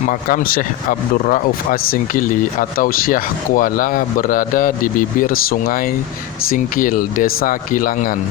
Makam Syekh Abdul Rauf As-Singkili atau Syekh Kuala berada di bibir Sungai Singkil, Desa Kilangan.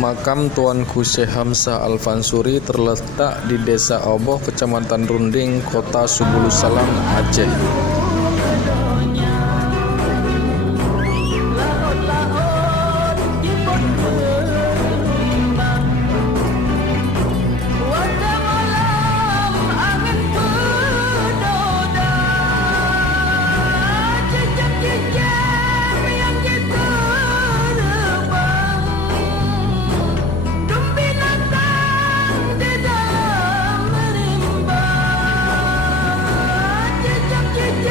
Makam Tuanku Syekh Hamzah Al-Fansuri terletak di Desa Oboh, Kecamatan Runding, Kota Subulu Salam, Aceh. Jejak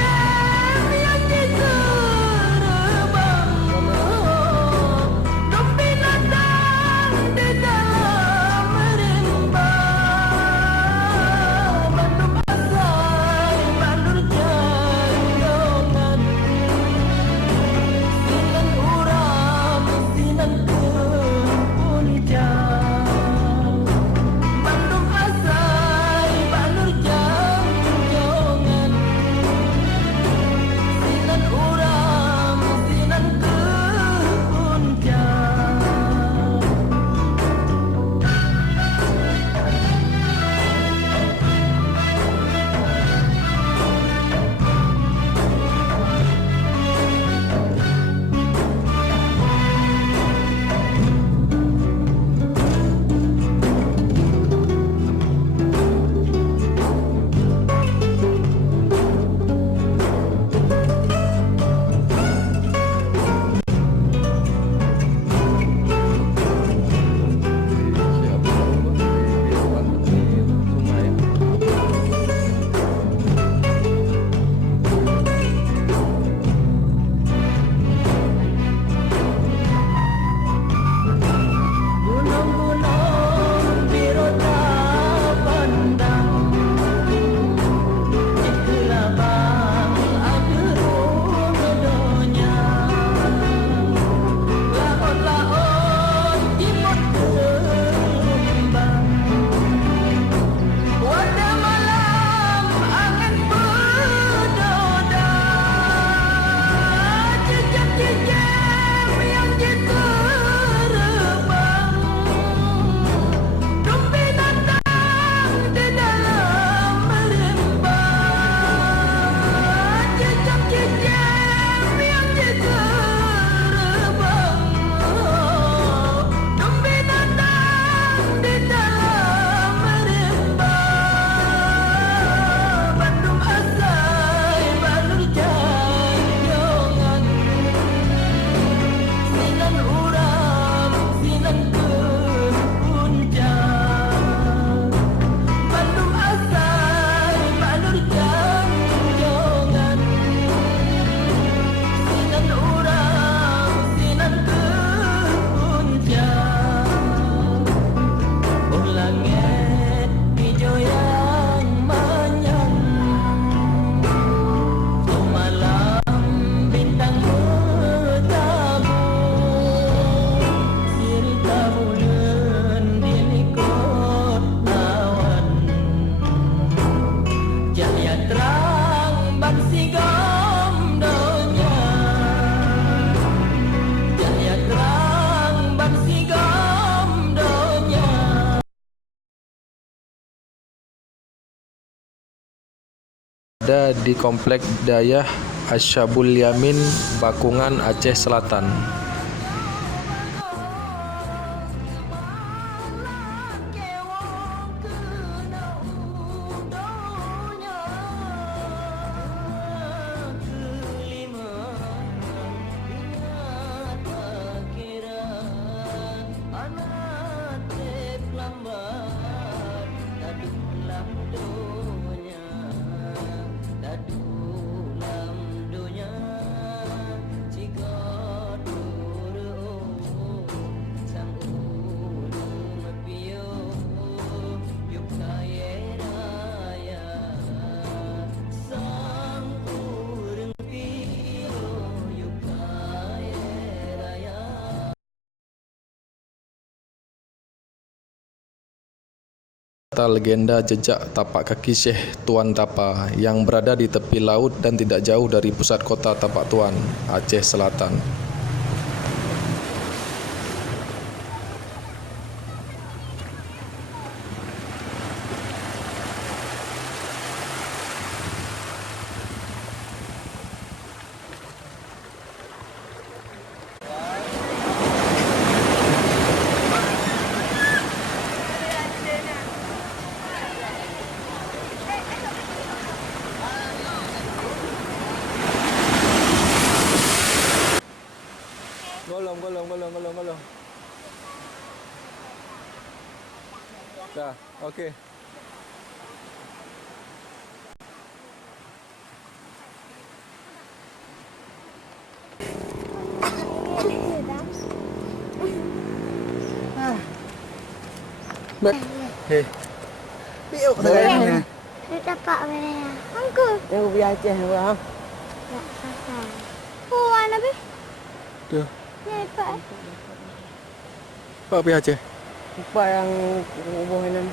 Ada di Komplek Dayah Asyabul Yamin, Bakungan, Aceh Selatan. Legenda jejak tapak kaki Syekh Tuan Tapa yang berada di tepi laut dan tidak jauh dari pusat kota Tapak Tuan, Aceh Selatan. Golong. Dah, okey. Hei. Piuk Dia dapat mana? Angku. Yang pergi Aceh orang. Tak pasal. Oh, anak be. Tu. Ya, Pak. Pak pergi Aceh. Lupa yang kubur enam.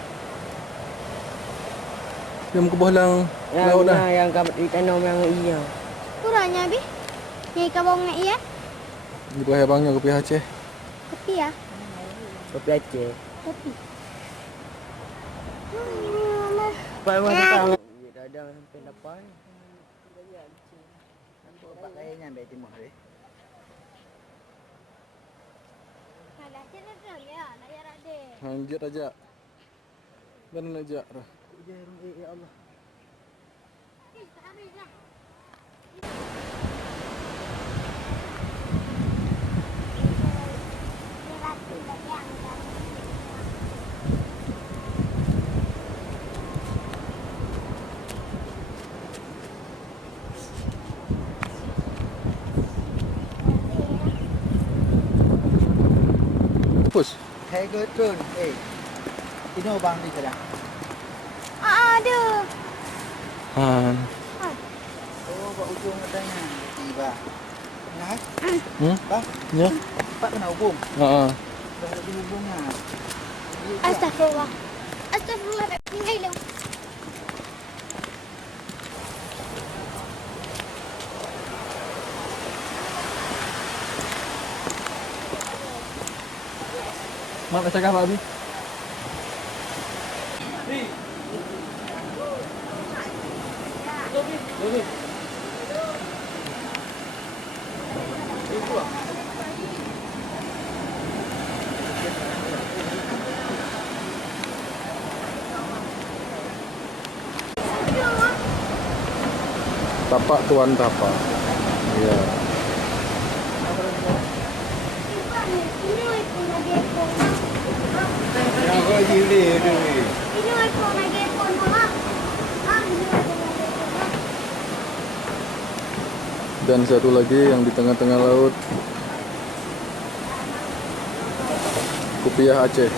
Yang ke bohlang laut dah. Yang di tanam yang iya. Kurangnya be. Nyai kabong nak iya? Di bawah abangnya ke pergi Aceh. Tapi ya. Kopi Aceh. Tapi. Pak memang datang. Dia ada sampai 8. Nampak pak kayaknya ambil timah dia. Ada cerita ya, nak ya rade. Hanjat aja. Dan nak jak dah. Ya Allah. Pus. Hai ke turun. Ini bang ni dah. Ada. Han. Oh, buat ujung katanya. Tiba. Nah, bang, Ya. pak kena hubung. Ha. Dah lagi hubungnya. Astagfirullah. Astagfirullah. Tinggal lu. Mak nak cakap apa Abi? Tapak Tuan Tapa. Ya. Yang kau jili tu. Ini iPhone lagi iPhone mama. Dan satu lagi yang di tengah-tengah laut, Kupiah Aceh.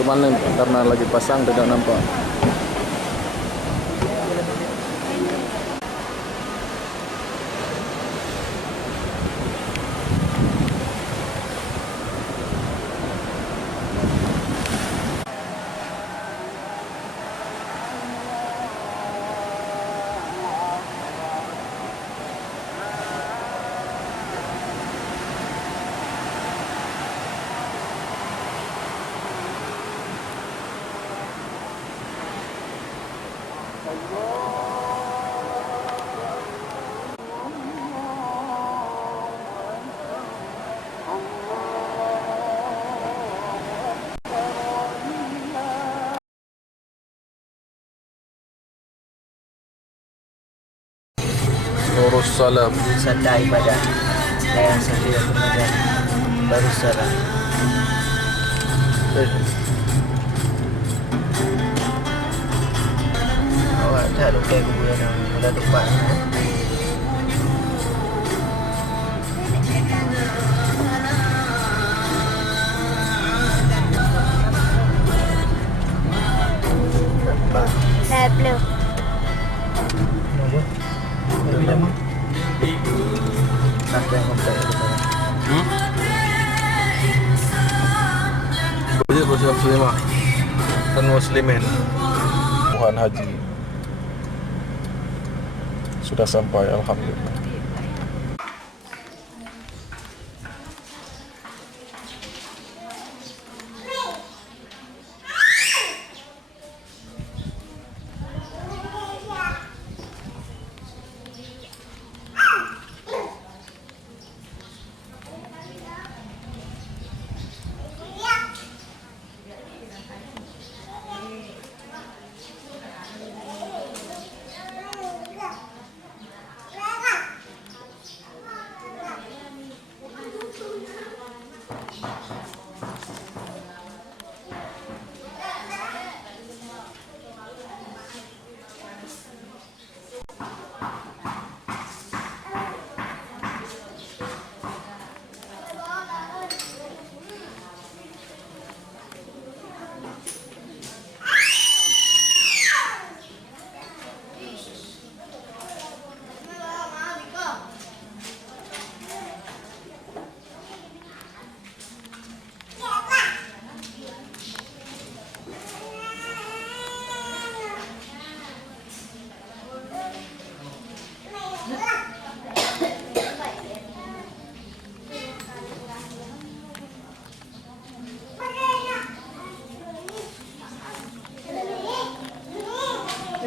Cuman karena lagi pasang tidak nampak. Nurus Salam. Wisata ibadah Yayasan Safiatul Madani Darussalam. Awak tak lupa kuburan yang mula tempat Saya belum. Sampai yang komplek Banyak muslimah dan muslimin. Tuhan Haji sudah sampai, alhamdulillah.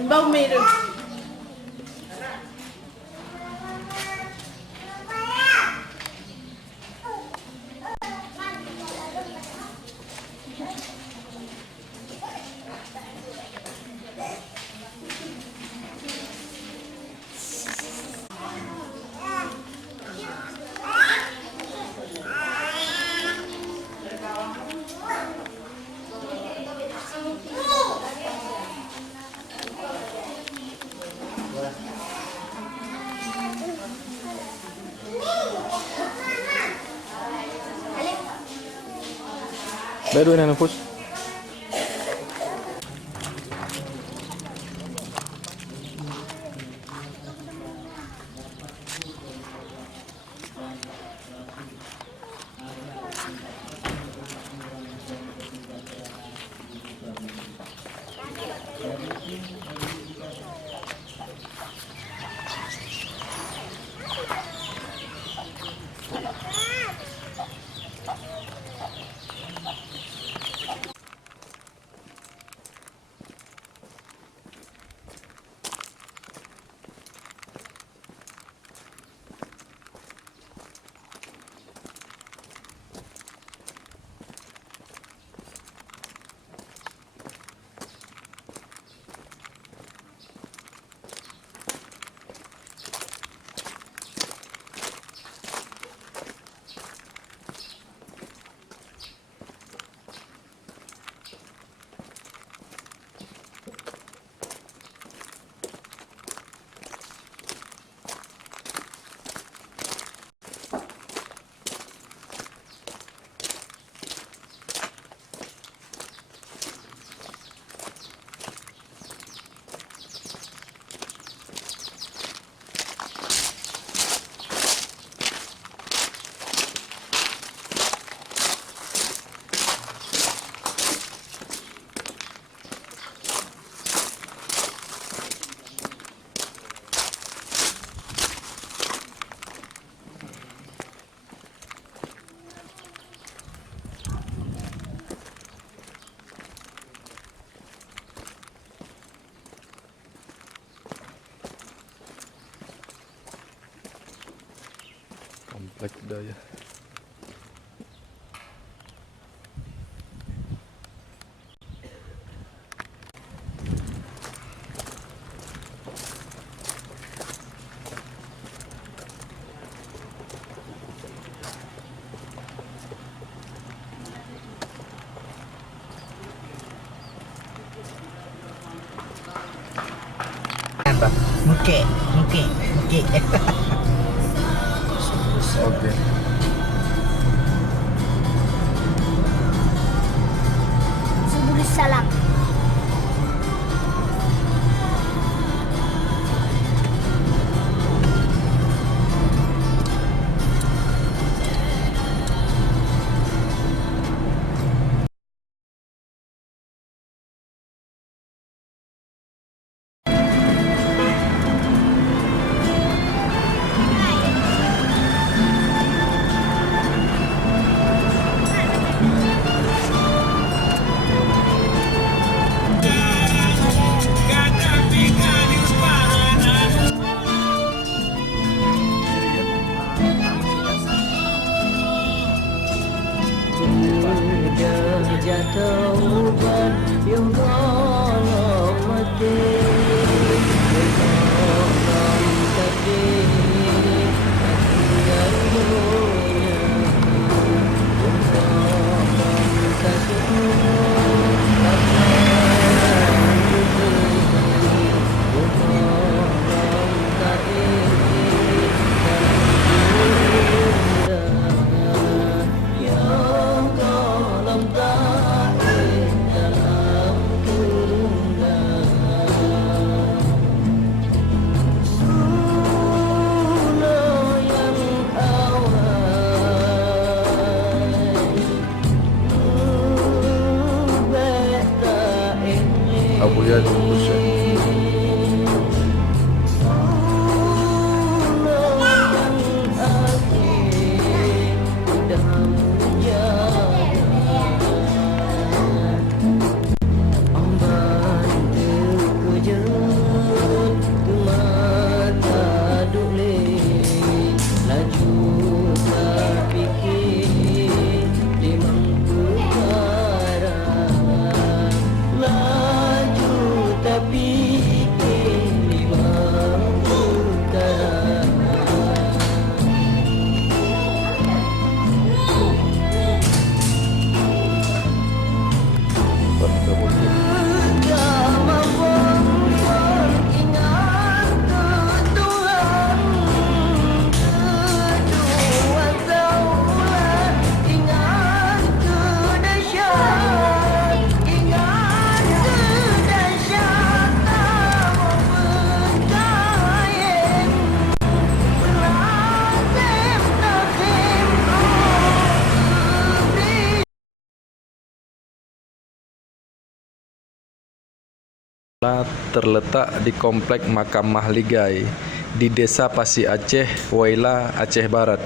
Bông mì được. Baru ni Nafus. Komplek Daya. Okey. Okey. Subul salam. Jatuhkan yang golong mati, golong tadi, yang dunia, golong kasih, Abu Yad Hussein. Terletak di Komplek Makam Mahligai di Desa Pasi Aceh, Waila, Aceh Barat.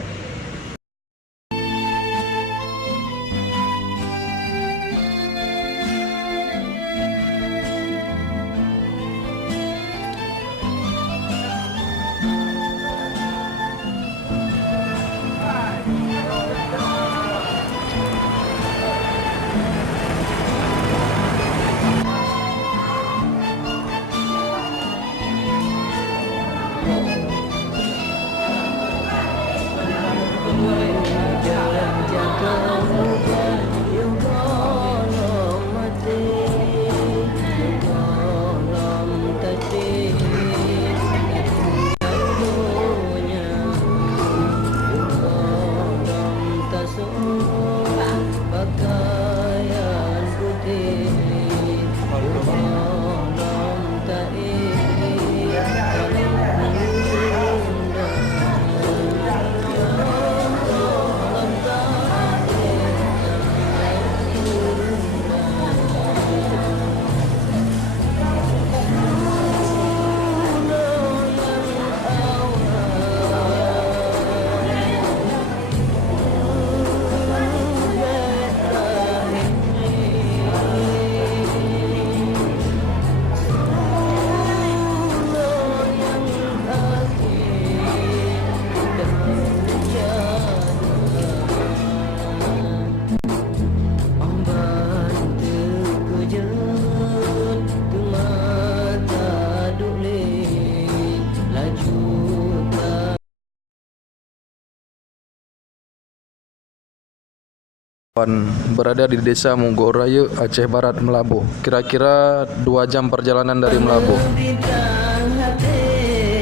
Berada di Desa Munggoraya, Aceh Barat, Melabuh. Kira-kira 2 jam perjalanan dari Melabuh. Bidang hati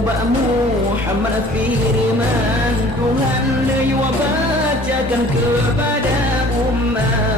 coba Muhammad firman Tuhan you bacakan kepada umat.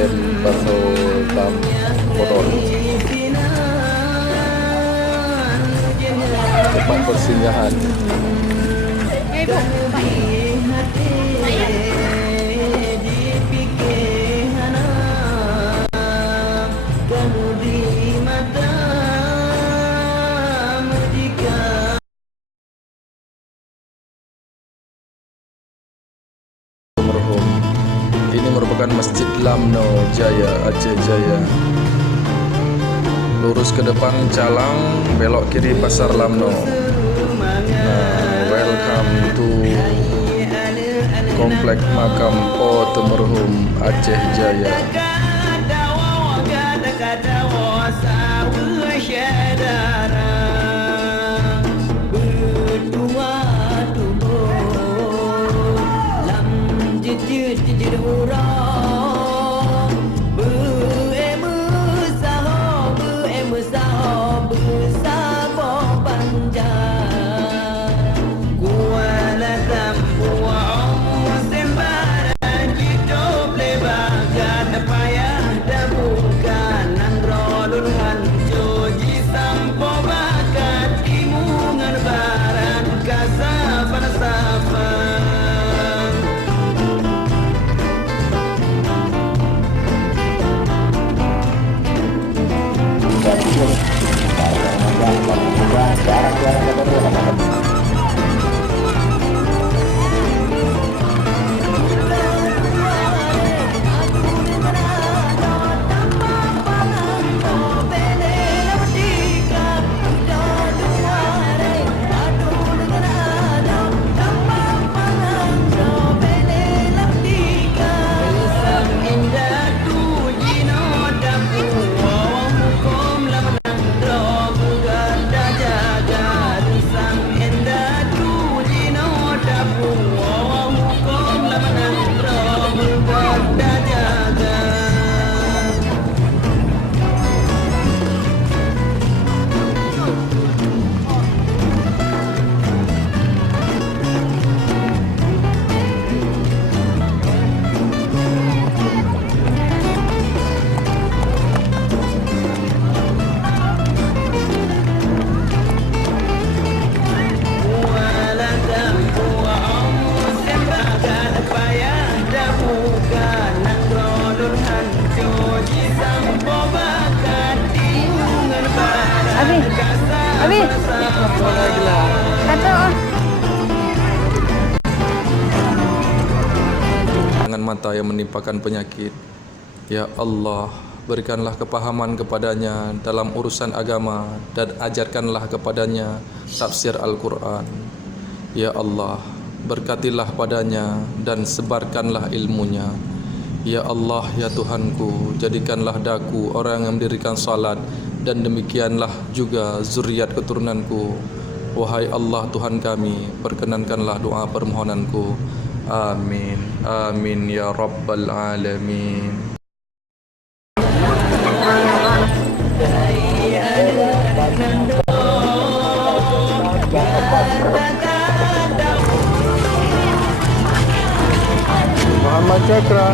Dan pasal tam kotor tempat persinggahan. Merhum. Ini merupakan Masjid Lamno Jaya, Aceh Jaya. Lurus ke depan Calang, belok kiri Pasar Lamno. Welcome to Komplek Makam Merhum Aceh Jaya. Dengan mata yang menimpakan penyakit, ya Allah, berikanlah kepahaman kepadanya dalam urusan agama dan ajarkanlah kepadanya tafsir Al-Quran. Ya Allah, berkatilah padanya dan sebarkanlah ilmunya. Ya Allah, ya Tuhanku, jadikanlah daku orang yang mendirikan salat dan demikianlah juga zuriat keturunanku. Wahai Allah Tuhan kami, perkenankanlah doa permohonanku. Amin. Amin ya rabbal alamin. Muhammad Cakra.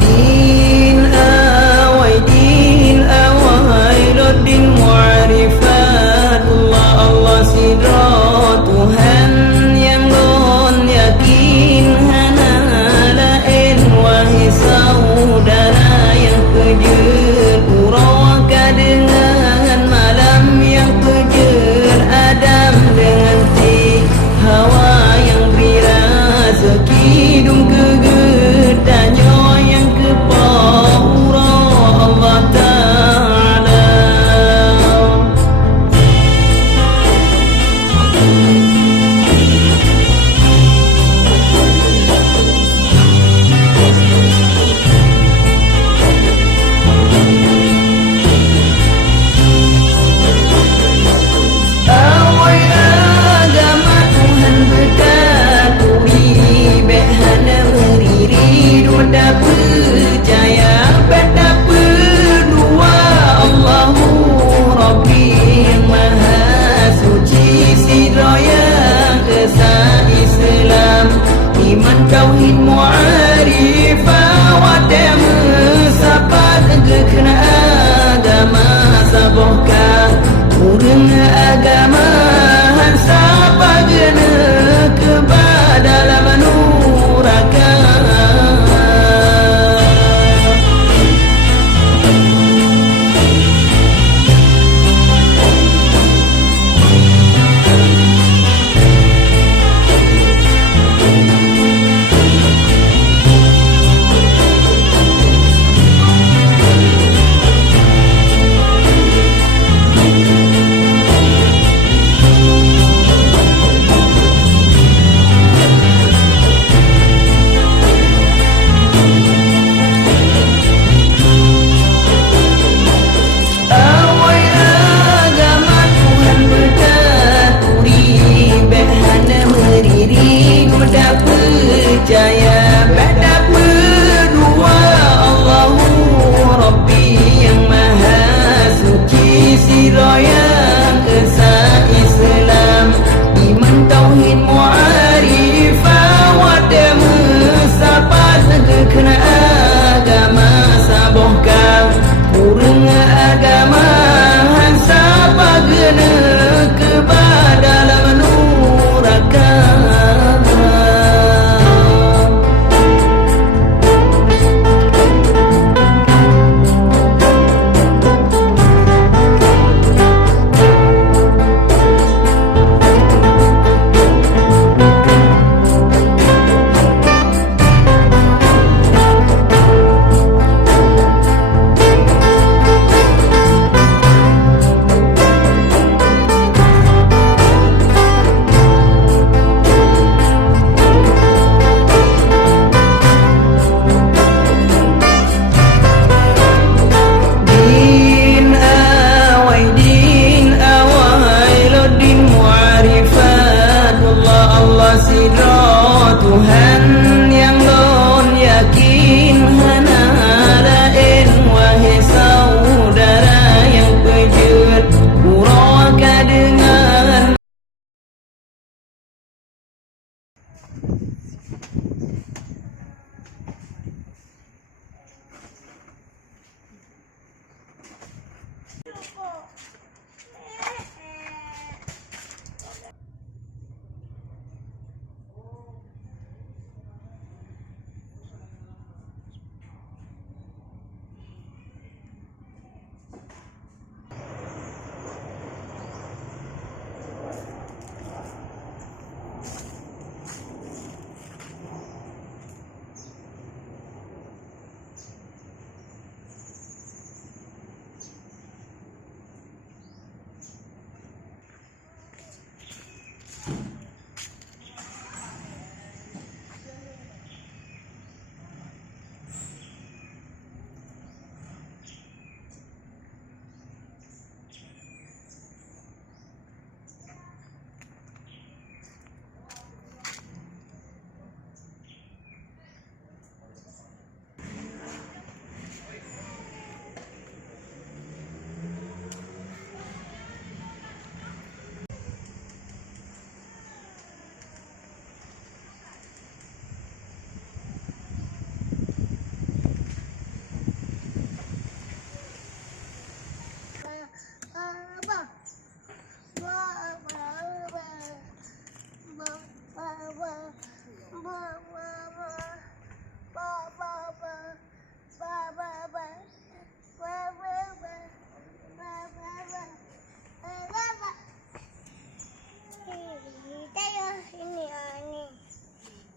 Din awai loddin mu'arifat Allah sidra Tuhan yang lon yakin hana lain wahai saudara yang kejut urawaka dengan malam yang kejut Adam dengan ti Hawa yang birasa kidung kegetanyo yang kepahura Allah Ta'ala. Awai agama Tuhan berkaturi behana berdiri duda percaya beta berdua Allahu Rabbi yang maha suci sidra yang esa Islam iman tauhid mu'arifah wadah mesapat kekena agama sabohkah urang agama hansa pagana kepada manuraka. Awai agama Tuhan berkaturi behana berdiri muda percaya beda berdua Allahu Rabbi yang maha suci sidra yang esa Islam iman tauhid mu'arifah wadah mesapat kekena agama sabohkah urang agama hansa pagana kepada manuraka. Din awai loddin mu'arifat Allah sidra Tuhan yang lon yakin hana lain wahai saudara yang pejut urawaka dengan Ini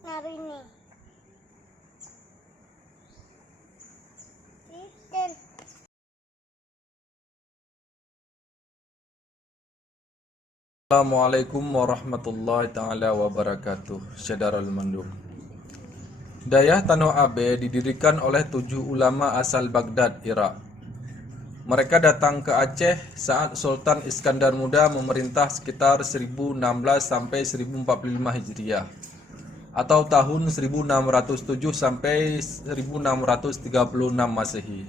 naruh ini. Dan Assalamualaikum warahmatullahi taala wabarakatuh. Syederal mandub. Dayah Tanoh Abe didirikan oleh 7 ulama asal Baghdad, Irak. Mereka datang ke Aceh saat Sultan Iskandar Muda memerintah sekitar 1016 sampai 1045 Hijriah atau tahun 1607 sampai 1636 Masehi.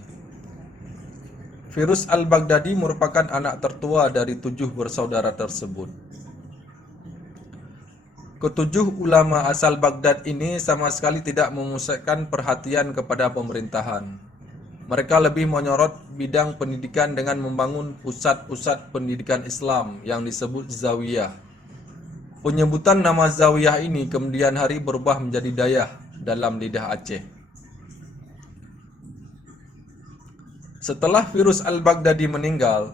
Firuz al-Baghdadi merupakan anak tertua dari 7 bersaudara tersebut. Ketujuh ulama asal Baghdad ini sama sekali tidak memusatkan perhatian kepada pemerintahan. Mereka lebih menyorot bidang pendidikan dengan membangun pusat-pusat pendidikan Islam yang disebut zawiyah. Penyebutan nama zawiyah ini kemudian hari berubah menjadi dayah dalam lidah Aceh. Setelah Firuz al-Baghdadi meninggal,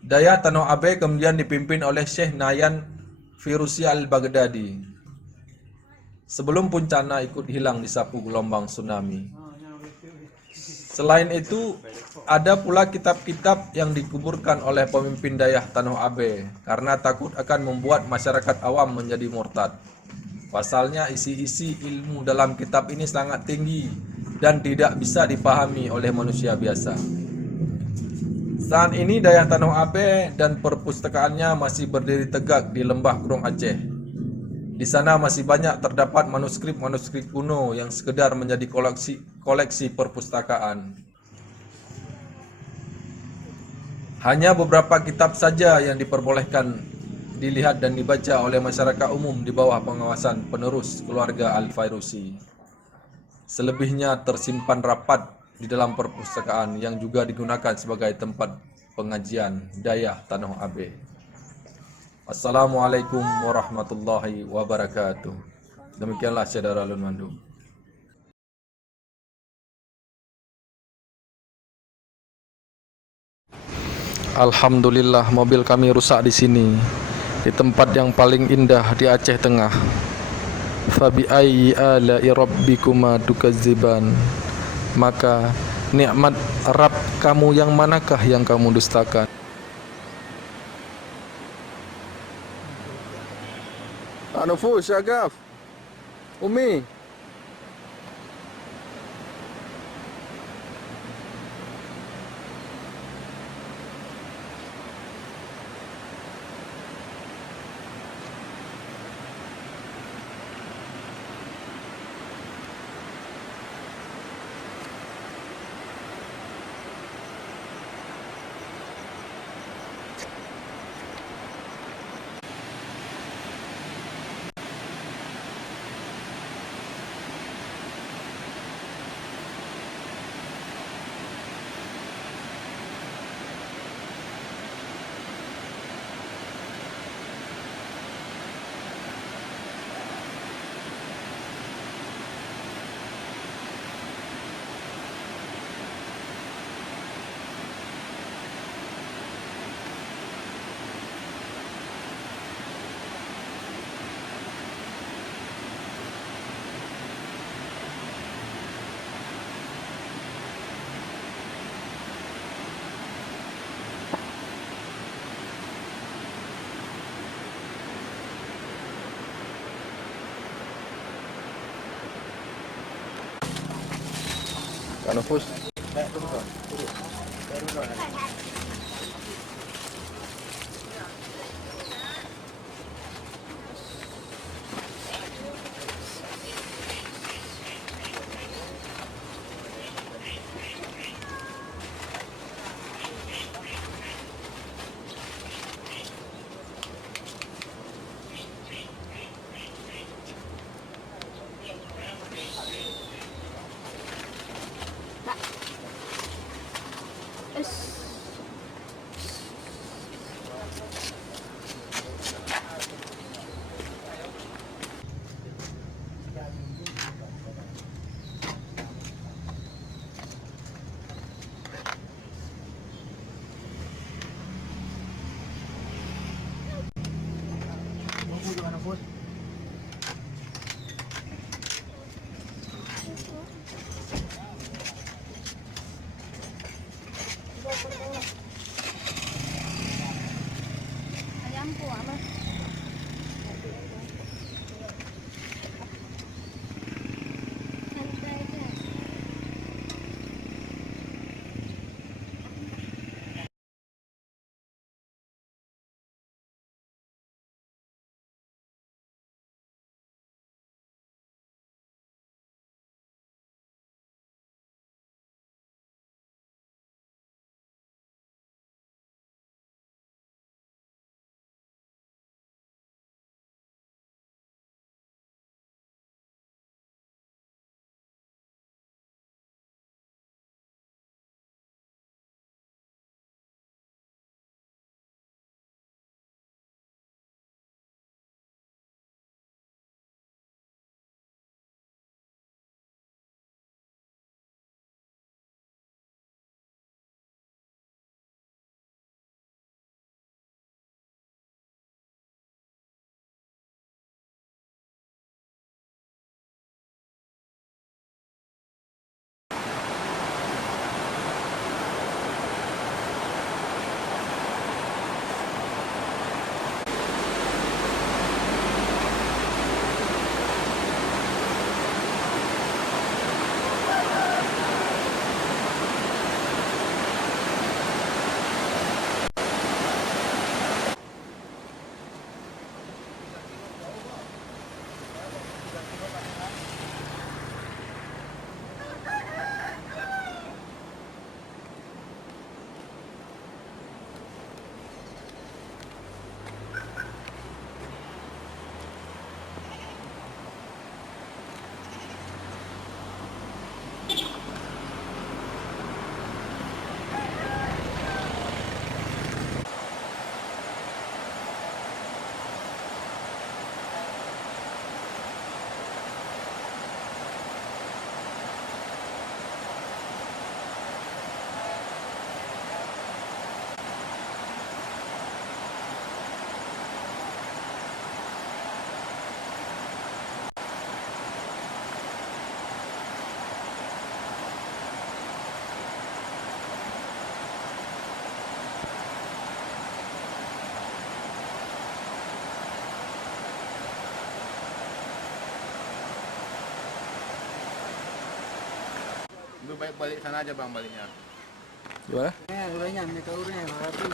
Dayah Tanoh Abe kemudian dipimpin oleh Syekh Nayan Firuzi al-Baghdadi. Sebelum Puncana ikut hilang disapu gelombang tsunami. Selain itu, ada pula kitab-kitab yang dikuburkan oleh pemimpin Dayah Tanoh Abe karena takut akan membuat masyarakat awam menjadi murtad. Pasalnya isi-isi ilmu dalam kitab ini sangat tinggi dan tidak bisa dipahami oleh manusia biasa. Saat ini Dayah Tanoh Abe dan perpustakaannya masih berdiri tegak di lembah Kurung Aceh. Di sana masih banyak terdapat manuskrip-manuskrip kuno yang sekedar menjadi koleksi perpustakaan. Hanya beberapa kitab saja yang diperbolehkan dilihat dan dibaca oleh masyarakat umum di bawah pengawasan penerus keluarga Al-Fairuzi. Selebihnya tersimpan rapat di dalam perpustakaan yang juga digunakan sebagai tempat pengajian Dayah Tanoh Abe. Assalamualaikum warahmatullahi wabarakatuh. Demikianlah Syederal mandub. Alhamdulillah, mobil kami rusak di sini, di tempat yang paling indah di Aceh Tengah. Fabi ayyi ala'i rabbikuma tukazziban. Maka nikmat Rabb kamu yang manakah yang kamu dustakan? Anufus, Syagaf, Umi. Anufus. Lebih baik balik sana aja bang baliknya. Gimana? Urangnya mereka urang tapi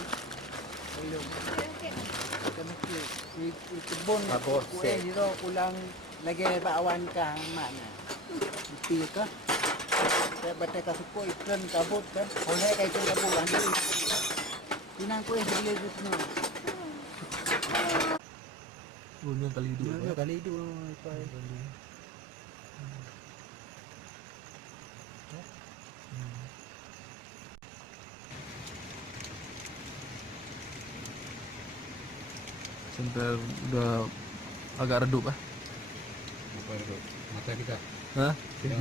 belum. Kami di kebun kue dito kulang lagi baawan ka mana. Di ka. Saya baca kasuko ikan kabut kan. Oleh kayak ikan kabut lagi. Inang kue beli di sini. Oh, ini yang kali dua. Dua kali dua itu. Sampai udah agak redup ah. Mata kita. Hah? Ya.